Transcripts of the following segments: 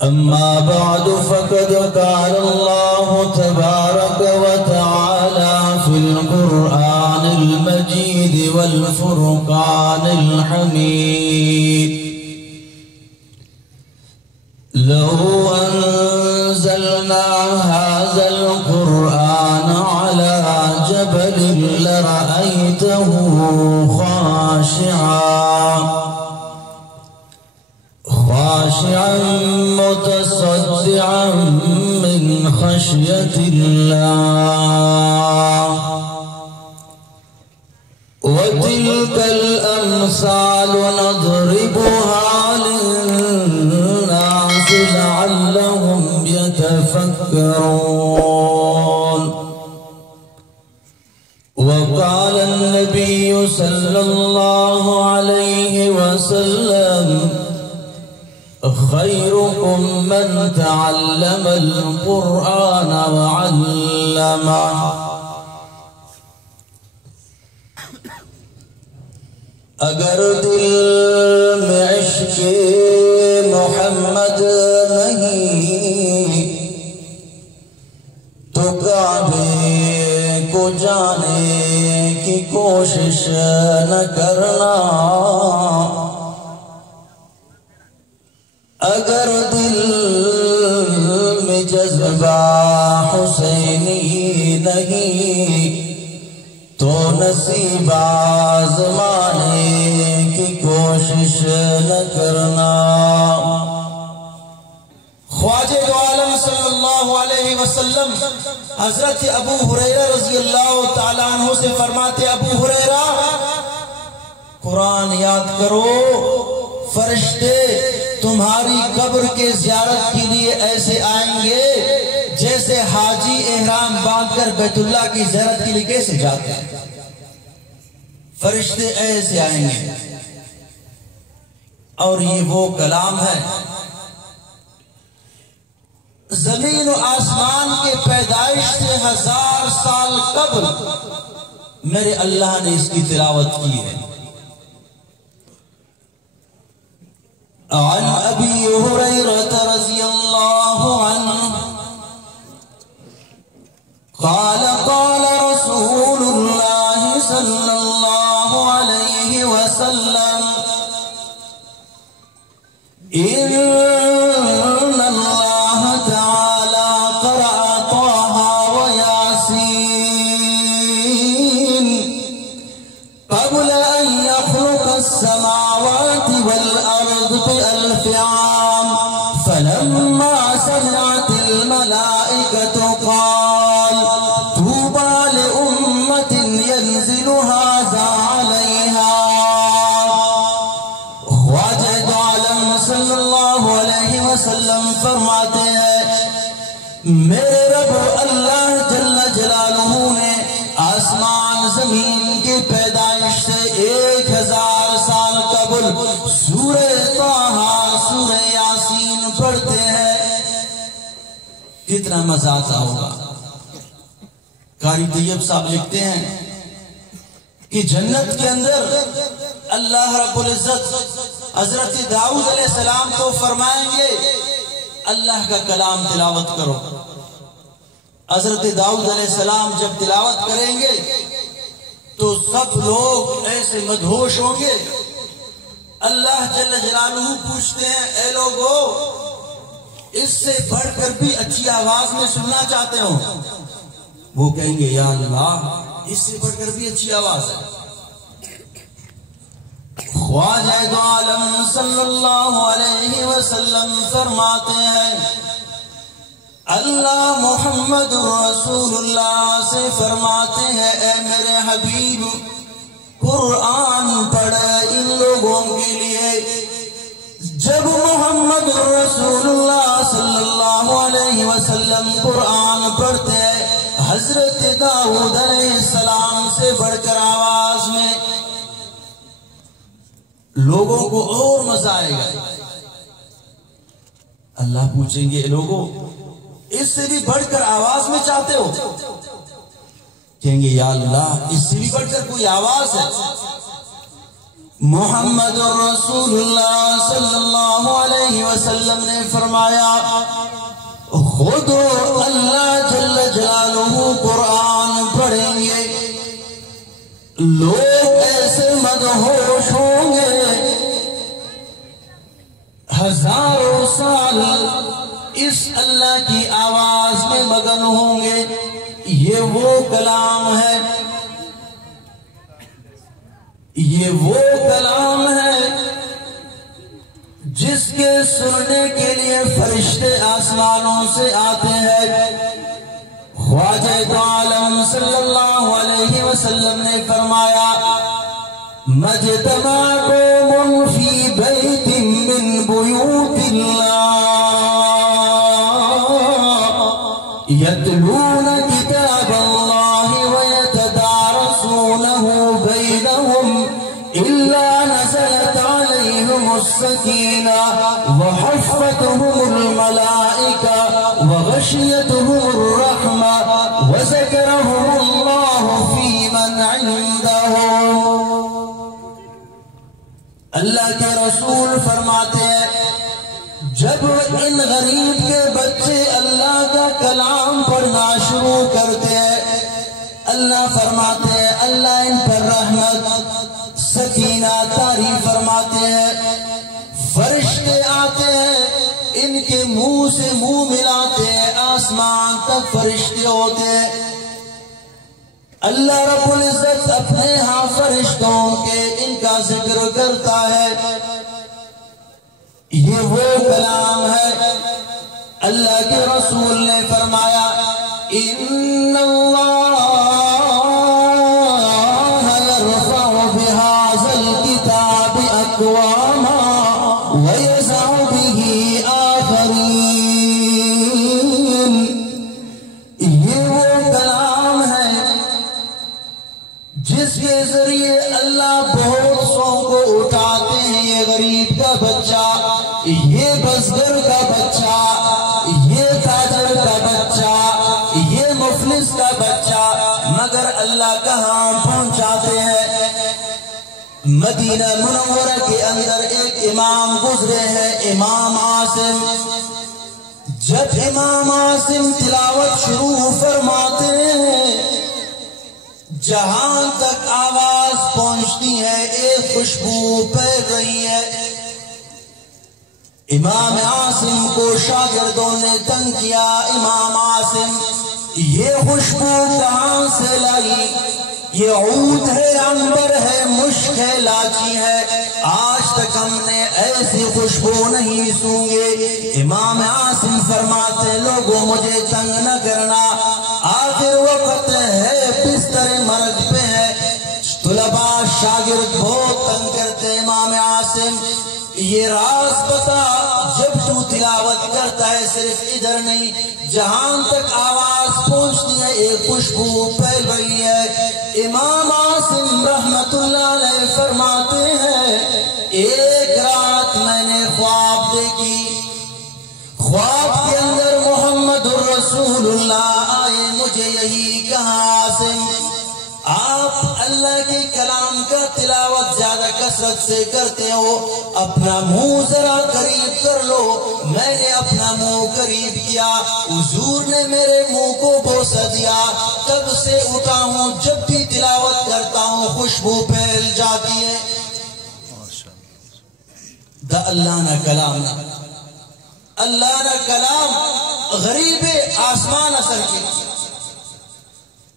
أما بعد فقد قال الله تبارك وتعالى في القرآن المجيد والفرقان الحميد: لو أنزلنا هذا القرآن على جبل لرأيته خاشعا متصدعا من خشية الله. وتلك الأمثال نضربها للناس لعلهم يتفكرون. وقال النبي صلى الله عليه وسلم: خيركم من تعلم القرآن وعلمه. اگر دل میں عشق محمد نہیں تو کعبے کو جانے کی کوشش نہ کرنا. اگر دل میں جذبہ حسینی نہیں تو نصیب آزمانے کی کوشش نہ کرنا. خواجہ دو عالم صلی اللہ علیہ وسلم حضرت ابو ہریرہ رضی اللہ تعالیٰ عنہ سے فرماتے: ابو ہریرہ، قرآن یاد کرو، فرشتے تمہاری قبر کے زیارت کے لیے ایسے آئیں گے جیسے حاجی احرام باندھ کر بیت اللہ کی زیارت کے لیے کیسے جاتے ہیں. فرشتے ایسے آئیں گے، اور یہ وہ کلام ہے زمین و آسمان کے پیدائش سے 1000 سال قبل میرے اللہ نے اس کی تلاوت کی ہے. عن ابی ہریرہ رضی اللہ عنہ قال قال رسول اللہ صلی اللہ علیہ وسلم: ان اللہ تعالی قرأ طه وياسين قبل ان يخلق السماوات والارض ب1000 عام، فلما سمعت الملائكة قال: طوبى لأمة ينزل هذا عليها. خواجہ دو عالم صلی اللہ علیہ وسلم فرماتے ہیں: میرے رب اللہ جل جلالہ نے آسمان زمین کے پیدائش سے 1000 سال قبل سورہ طه، سورہ یاسین پڑھتے ہیں. کتنا مزہ آتا ہوگا. قاری طیب صاحب لکھتے ہیں کہ جنت کے اندر اللہ رب العزت حضرت داؤد علیہ السلام کو فرمائیں گے اللہ کا کلام تلاوت کرو. حضرت داؤد علیہ السلام جب تلاوت کریں گے تو سب لوگ ایسے مدہوش ہوں گے. اللہ جل جلالہ پوچھتے ہیں: اے لوگو، اس سے بڑھ کر بھی اچھی آواز میں سننا چاہتے ہو؟ وہ کہیں گے: یا اللہ، اس سے بڑھ کر بھی اچھی آواز ہے. خواجہ دو عالم صلی اللہ علیہ وسلم فرماتے ہیں: اللہ محمد رسول اللہ سے فرماتے ہیں: اے میرے حبیب، قرآن پڑھے ان لوگوں کے لیے. جب محمد رسول اللہ صلی اللہ علیہ وسلم قرآن پڑھتے ہیں، حضرت داؤد علیہ السلام سے بڑھ کر آواز میں، لوگوں کو اور مزہ آئے گا. اللہ پوچھیں گے: لوگوں، اس سے بھی بڑھ کر آواز میں چاہتے ہو؟ کہیں گے: یا اللہ، اس سے بھی بڑھ کر کوئی آواز ہے؟ محمد رسول اللہ صلی اللہ علیہ وسلم نے فرمایا خود اللہ جل جلالہ قرآن پڑھیں گے، لوگ ایسے مدہوش ہوں گے ہزاروں سال اس اللہ کی آواز میں مگن ہوں گے۔ یہ وہ کلام ہے، یہ وہ کلام ہے جس کے سننے کے لیے فرشتے آسمانوں سے آتے ہیں۔ خواجہ دو عالم صلی اللہ علیہ وسلم نے فرمایا مجتمع قوم فی بیت من بیوت اللہ یتلون کتاب اللہ ویتدارسونہ بینہم الا نزلت علیہم السکینہ وحفتهم الملائکہ وغشیتهم الرحمہ وذکرهم اللہ فی من عندہ۔ اللہ کے رسول فرماتے ہیں جب ان غریب کے بچے اللہ کا کلام پڑھنا شروع کرتے ہیں، اللہ فرماتے ہیں اللہ ان پر رحمت سکینہ طاری فرماتے ہیں، فرشتے آتے ہیں ان کے منہ سے منہ ملاتے ہیں، آسمان تک فرشتے ہوتے ہیں۔ اللہ رب العزت اپنے ہاں فرشتوں کے ان کا ذکر کرتا ہے۔ یہ وہ کلام ہے، اللہ کے رسول نے فرمایا ان اللہ یرفع بہذا الکتاب اقواما ویضع بہ آخرین۔ یہ وہ کلام ہے جس کے ذریعے اللہ بہت سو کو اٹھاتے ہیں، یہ غریب کا بچہ، یہ بزگر کا بچہ، یہ تاجر کا بچہ، یہ مفلس کا بچہ، مگر اللہ کہاں پہنچاتے ہیں؟ مدینہ منورہ کے اندر ایک امام گزرے ہیں، امام عاصم۔ جب امام عاصم تلاوت شروع فرماتے ہیں جہاں تک آواز پہنچتی ہے ایک خوشبو پھیل رہی ہے۔ امام عاصم کو شاگردوں نے تنگ کیا، امام عاصم یہ خوشبو کہاں سے لائی؟ یہ عود ہے، عنبر ہے، مشک ہے، لاچی ہے، آج تک ہم نے ایسی خوشبو نہیں سونگے۔ امام عاصم فرماتے لوگوں مجھے تنگ نہ کرنا، آخر وقت ہے، بستر مرگ پہ ہے۔ طلباء شاگرد بہت تنگ کرتے امام عاصم، یہ راز بتا جب تو تلاوت کرتا ہے صرف ادھر نہیں، جہاں تک آواز پہنچتی ہے ایک خوشبو پھیل رہی ہے۔ امام عاصم رحمت اللہ علیہ فرماتے ہیں ایک رات میں نے خواب دیکھی، خواب کے اندر محمد الرسول اللہ آئے، مجھے یہی کہا عاصم آپ اللہ کے کلام کا تلاوت زیادہ کثرت سے کرتے ہو، اپنا منہ ذرا قریب کر لو۔ میں نے اپنا منہ قریب کیا، حضور نے میرے منہ کو بوسہ دیا، تب سے اٹھا ہوں جب بھی تلاوت کرتا ہوں خوشبو پھیل جاتی ہے۔ دا اللہ نہ کلام، اللہ نہ کلام غریب آسمان اثر کی۔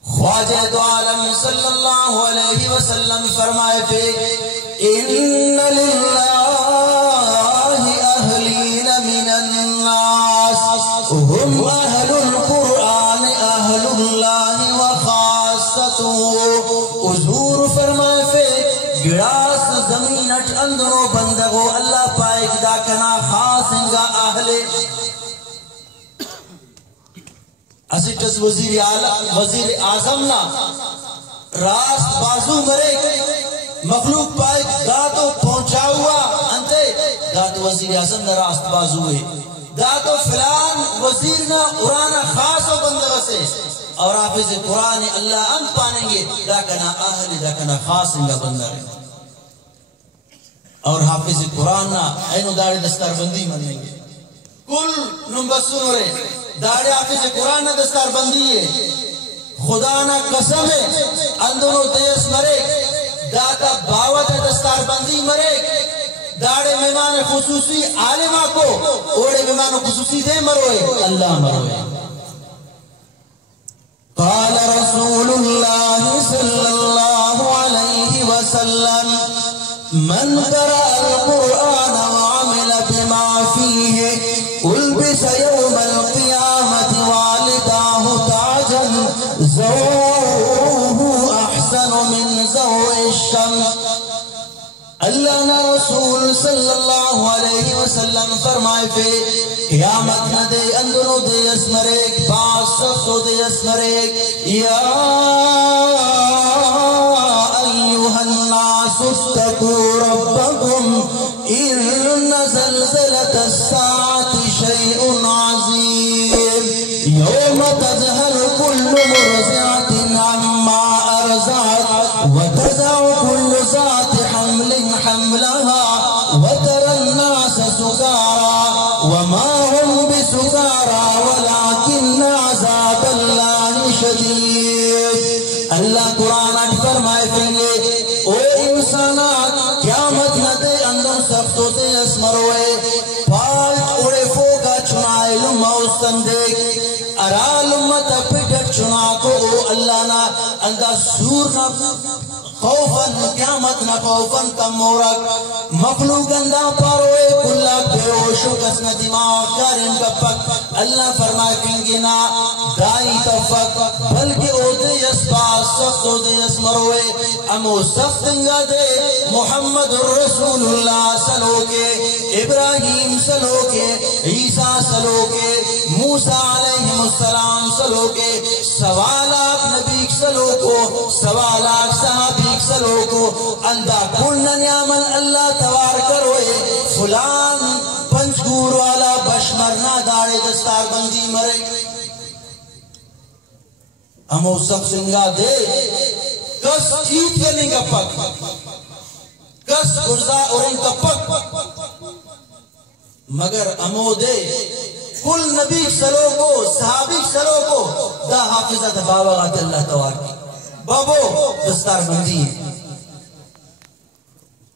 خواجہ دو عالم صلی اللہ علیہ وسلم فرمائے تھے ان للہ اہلین من الناس ہم اہل القرآن اہل اللہ وخاصتہ۔ حضور فرمائے تھے گراس زمینٹ اندروں بندگو اللہ پائک دا کنا خاص انگا اہل اسٹس وزیر اعظم نا راست بازو مرے مخلوق پائے گاتو پہنچا ہوا انتے گاتو وزیر اعظم نا راست بازو ہے، گاتو فلان وزیر نا قرآن خاص و بندگا سے اور حافظ قرآن اللہ ان پانیں گے دا کنا اہل دا کنا خاص انگا بندگا۔ اور حافظ قرآن نا اینو داڑے دستار بندی منیں گے کل نمبسن رہے داڑے حافظ قرآن نا دستار بندی ہے خدا نا قسم ہے اندنو دیس مرے داتا باوت دستار بندی مرے داڑے مہمان خصوصی عالمہ کو اوڑے مہمان خصوصی دے مروئے اللہ مروئے قال رسول اللہ صلی اللہ علیہ وسلم من قرأ القرآن وعمل بما فيه ألبس يوم القيامة والداه تاجا زوءه أحسن من زوء الشمس اللہ نا رسول صلی اللہ علیہ وسلم فرمائے فے قیامت نہ دے اندنو دے اسمریک باس شخصو دے اسمریک یا ایوہ الناس اتقوا ربکم ان زلزلت الساعة شیء عظیم یوم تذہل کل مرضعت عما ارضعت وتضع كل ذات حمل حملها وترى الناس سكارى وما هم بسكارى ولكن عذاب الله شديد اللہ قرآن فرمائے پھر او انسانات قیامت نہ دے اندر سختو دے اسمروے پالٹ اڑے فوگا چنائے لما استن دیکھ ارا لما تپٹٹ چنا کو اللہ نا اندر سور نہ خوفاً قیامت نہ خوفاً کم مورک مخلوق اندہ پاروے کلا بیوشو کسن دماغ کارن کپک اللہ فرمائے کنگی نا دائی تفک بلکہ او دے اسباس سخت او دے اسمروے امو سختنگا دے محمد رسول اللہ سلوکے ابراہیم سلوکے عیسیٰ سلوکے موسیٰ علیہ السلام سلوکے سوالات نبی سلوکو سوالات صحابی سلوکو اندہ کلن نیامن اللہ توار کروئے فلان پنچگور والا بشمرنا داڑے دستار بندی مرے ہمو سب سنگا دے کس چیت کے لنگا پک کس گرزا اورن کا پک مگر ہمو دے کل نبی سلوکو صحابی سلوکو دا حافظت باوغات اللہ توار کی بابو دستار بندی ہے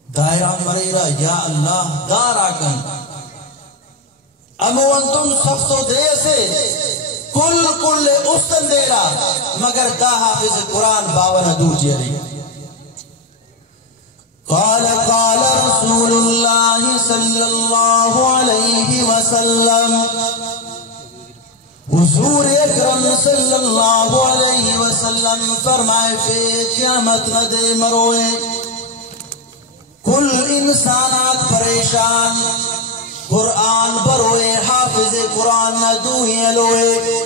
دائرہ مریرہ یا اللہ دار آکن امو انتم سفتو دے سے کل استن دے رہا مگر دا حافظ قرآن باون دور جیلی قال رسول اللہ صلی اللہ علیہ وسلم حضور اکرم صلی اللہ علیہ وسلم فرمائے فی قیامت نہ دے مروئے کل انسانات پریشان قرآن بروئے حافظ قرآن نہ دوئی لوئے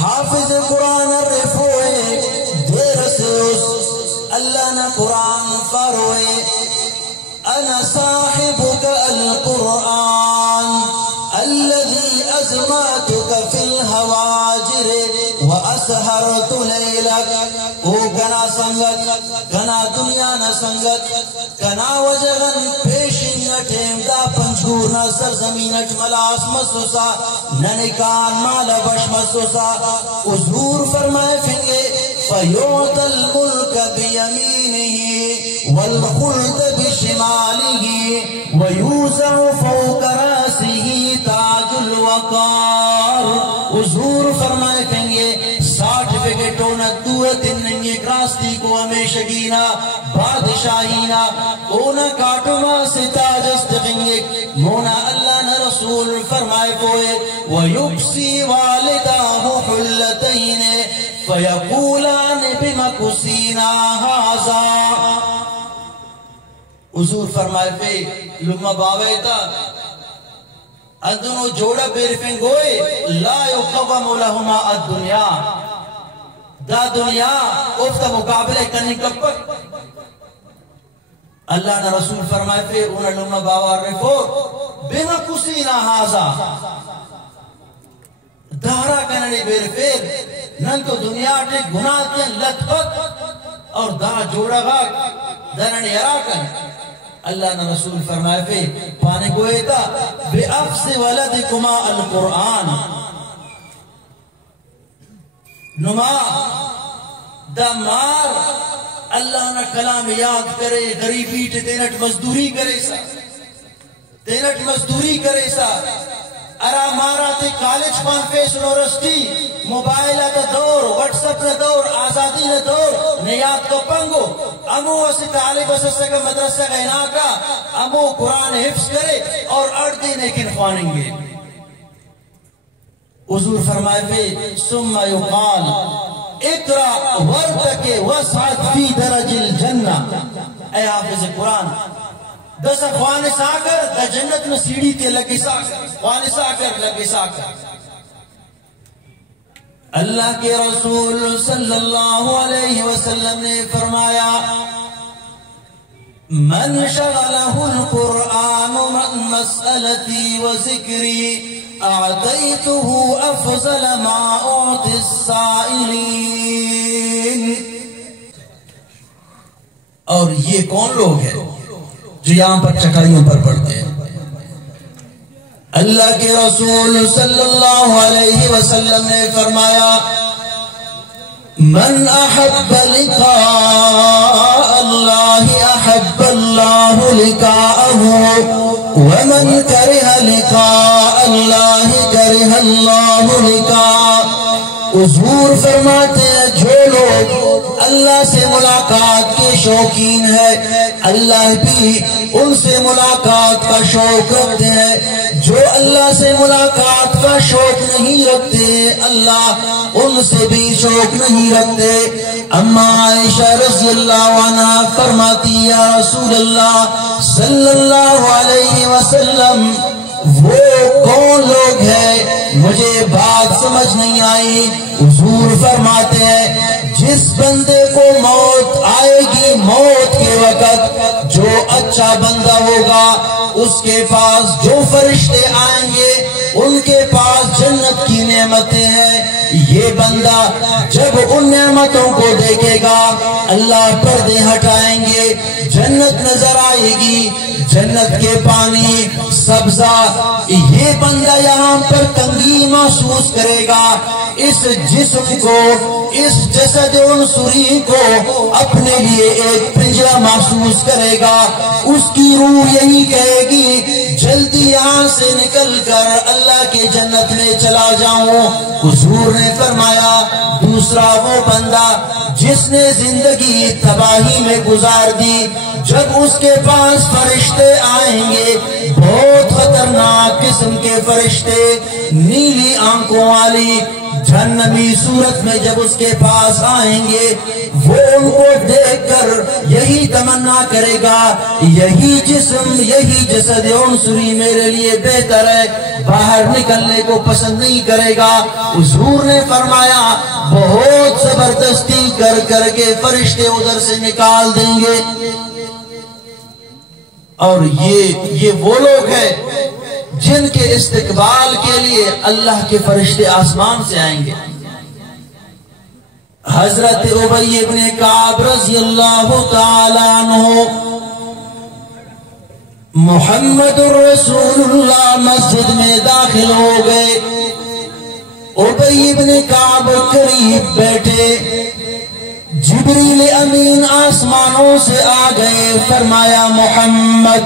حافظ قرآن رفوئے دیر سے اس اللہ نہ قرآن فروئے انا صاحبك القرآن الذي أزماتك في الهواجر وأسهرت ليلك او کنا سنگت کنا دنیا نہ سنگت کنا وجغن پیشن نٹیم دا پنچگورنا سرزمینٹ ملاس مسوسا ننکان مالا بش مسوسا حضور فرمائے فنگے فیعط الملک بیمینه والخلد بشماله ویوزع فوق راسه تاج الوقار حضور فرمائے فنگے سارٹیفکیٹوں نہ دوے دن ایک راستی کو ہمیشہ گینا بادشاہینا اونا کاٹما ستاج استغنگے مونا اللہ نہ رسول فرمائے کوئے وَيُبْسِي وَالِدَاهُ حُلَّتَيْنِ فَيَقُولَانِ بِمَكُسِينَا هَذَا حضور فرمائے پہ لما باوے تا ادنو جوڑا بیرفنگ ہوئے لا یقوم لہما الدنیا دا دنیا افتا مقابلے کرنے کب اللہ نے رسول فرمائے پہ انہیں لما باوار رفو بما کسینا حازا دارا کنڑی بیرفیر نن تو دنیا ٹے گناہ کے لطفت اور دا جوڑا گا درنی ارا کن اللہ نے رسول فرمائے فے پانے کو ایتا بے افس ولدکما القرآن نما دا مار اللہ نے کلام یاد کرے غریبی تے تینٹ مزدوری کرے سا ارا مارا تے کالج پان فیس نورسٹی موبائل تا دور واٹس اپ نا دور آزادی نا دور نیاد کو پنگو امو اسی طالب اسسا کا مدرسہ غینا کا امو قرآن حفظ کرے اور اڑ دینے کن خوانیں گے حضور فرمائے پہ ثم یقال اقرأ ورتک وسعد فی درج الجنہ اے حافظ قرآن دس خوان ساکر دا جنت میں سیڑھی تے لگی ساکر خوان ساکر لگی ساکر اللہ کے رسول صلی اللہ علیہ وسلم نے فرمایا من شغلہ القرآن من مسئلتی و ذکری اعطیتہ افضل ما اعطی السائلین. اور یہ کون لوگ ہیں جو یہاں پر چکائیوں پر پڑھتے ہیں؟ اللہ کے رسول صلی اللہ علیہ وسلم نے فرمایا من احب لقاء اللہ احب اللہ لقاءہ ومن کرہ لقاء اللہ کرہ اللہ لقاءہ. حضور فرماتے ہیں جو لوگ اللہ سے ملاقات کے شوقین ہے اللہ بھی ان سے ملاقات کا شوق رکھتے ہیں. جو اللہ سے ملاقات کا شوق نہیں رکھتے اللہ ان سے بھی شوق نہیں رکھتے. اما عائشہ رضی اللہ عنہ فرماتی یا رسول اللہ صلی اللہ علیہ وسلم وہ کون لوگ ہیں مجھے بات سمجھ نہیں آئی. حضور فرماتے ہیں جس بندے کو موت آئے گی موت کے وقت جو اچھا بندہ ہوگا اس کے پاس جو فرشتے آئیں گے ان کے پاس جنت کی نعمتیں ہیں. یہ بندہ جب ان نعمتوں کو دیکھے گا اللہ پردے ہٹائیں گے جنت نظر آئے گی جنت کے پانی سبزہ. یہ بندہ یہاں پر تنگی محسوس کرے گا اس جسم کو اس جسد عنصری کو اپنے لیے ایک پنجرہ محسوس کرے گا. اس کی روح یہی کہے گی جلدی یہاں سے نکل کر اللہ کے جنت میں چلا جاؤں. حضور نے فرمایا دوسرا وہ بندہ جس نے زندگی تباہی میں گزار دی جب اس کے پاس فرشتے آئیں گے بہت خطرناک قسم کے فرشتے نیلی آنکھوں والی جہنمی صورت میں جب اس کے پاس آئیں گے وہ ان کو دیکھ کر یہی تمنا کرے گا یہی جسم یہی جسد عنصری میرے لیے بہتر ہے باہر نکلنے کو پسند نہیں کرے گا. حضور نے فرمایا بہت زبردستی کر کر کے فرشتے ادھر سے نکال دیں گے. اور یہ وہ لوگ ہیں جن کے استقبال کے لیے اللہ کے فرشتے آسمان سے آئیں گے. حضرت ابی ابن کعب رضی اللہ تعالیٰ عنہ محمد رسول اللہ مسجد میں داخل ہو گئے. ابی ابن کعب قریب بیٹھے جبریل امین آسمانوں سے آ گئے فرمایا محمد.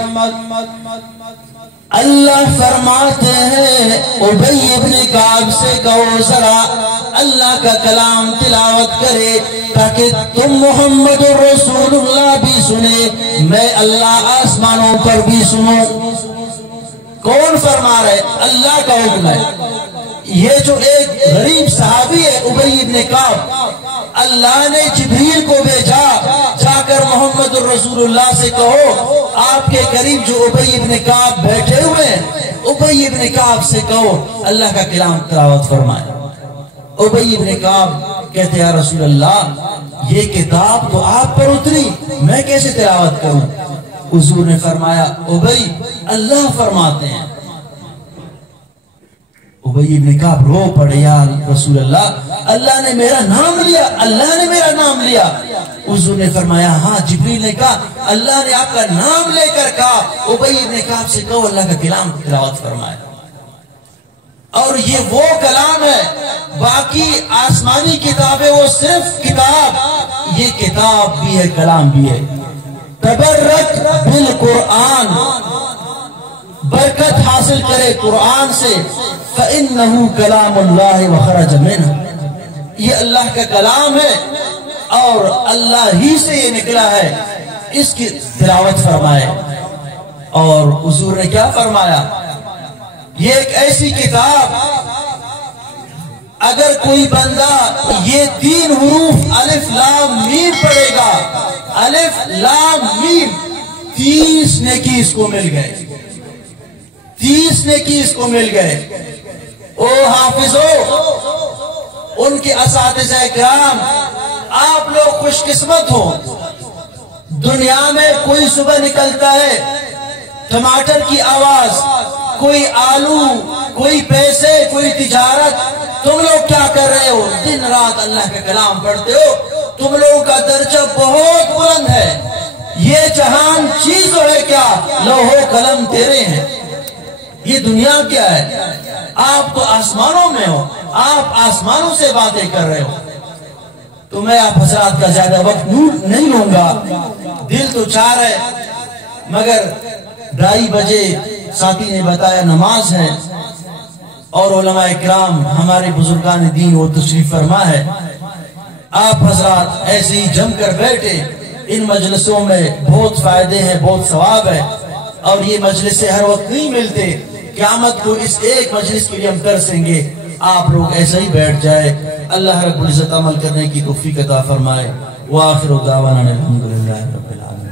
اللہ فرماتے ہیں ابی ابن کعب سے کہو ذرا اللہ کا کلام تلاوت کرے تاکہ تم محمد رسول اللہ بھی سنے میں اللہ آسمانوں پر بھی سنوں. کون فرما رہے؟ اللہ کا حکم ہے. یہ جو ایک غریب صحابی ہے ابی ابن کعب اللہ نے جبریل کو بھیجا جا کر محمد الرسول اللہ سے کہو آپ کے قریب جو ابی ابن کعب بیٹھے ہوئے ہیں ابی ابن کعب سے کہو اللہ کا کلام تلاوت فرمائے. ابی ابن کعب کہتے یا رسول اللہ یہ کتاب تو آپ پر اتری میں کیسے تلاوت کروں؟ حضور نے فرمایا ابی اللہ فرماتے ہیں. ابی ابن کعب رو پڑے یا رسول اللہ اللہ نے میرا نام لیا اللہ نے میرا نام لیا. حضور نے فرمایا ہاں جبریل نے کہا اللہ نے آپ کا نام لے کر کہا ابی ابن کعب سے کہو اللہ کا کلام تلاوت فرمائے اور یہ وہ کلام ہے باقی آسمانی کتابیں وہ صرف کتاب یہ کتاب بھی ہے کلام بھی ہے تبرک بالقرآن برکت حاصل کرے قرآن سے فَإِنَّهُ كَلَامُ اللَّهِ وَخَرَجَ مِنْهُ یہ اللہ کا کلام ہے اور اللہ ہی سے یہ نکلا ہے اس کی تلاوت فرمائے اور حضور نے کیا فرمایا یہ ایک ایسی کتاب اگر کوئی بندہ یہ 3 حروف الف لام میم پڑھے گا الف لام میم 30 نیکی اس کو مل گئے 30 نیکی اس کو مل گئے او حافظو ان کے اساتذہ کرام آپ لوگ خوش قسمت ہو دنیا میں کوئی صبح نکلتا ہے ٹماٹر کی آواز کوئی آلو کوئی پیسے کوئی تجارت تم لوگ کیا کر رہے ہو دن رات اللہ کا کلام پڑھتے ہو تم لوگوں کا درجہ بہت بلند ہے یہ جہان چیز ہے کیا لوح و قلم تیرے ہیں یہ دنیا کیا ہے آپ تو آسمانوں میں ہو آپ آسمانوں سے باتیں کر رہے ہو تو میں آپ حضرات کا زیادہ وقت نہیں لوں گا دل تو چاہ رہے مگر 2:30 بجے ساتھی نے بتایا نماز ہے اور علماء اکرام ہمارے بزرگان دین وہ تشریف فرما ہے آپ حضرات ایسے ہی جم کر بیٹھے ان مجلسوں میں بہت فائدے ہیں بہت ثواب ہے اور یہ مجلسیں ہر وقت نہیں ملتے قیامت کو اس ایک مجلس کے لیے ہم کر سیں گے آپ لوگ ایسا ہی بیٹھ جائے اللہ رب العزت عمل کرنے کی توفیق عطا فرمائے وآخر دعوانا الحمدللہ رب العالمین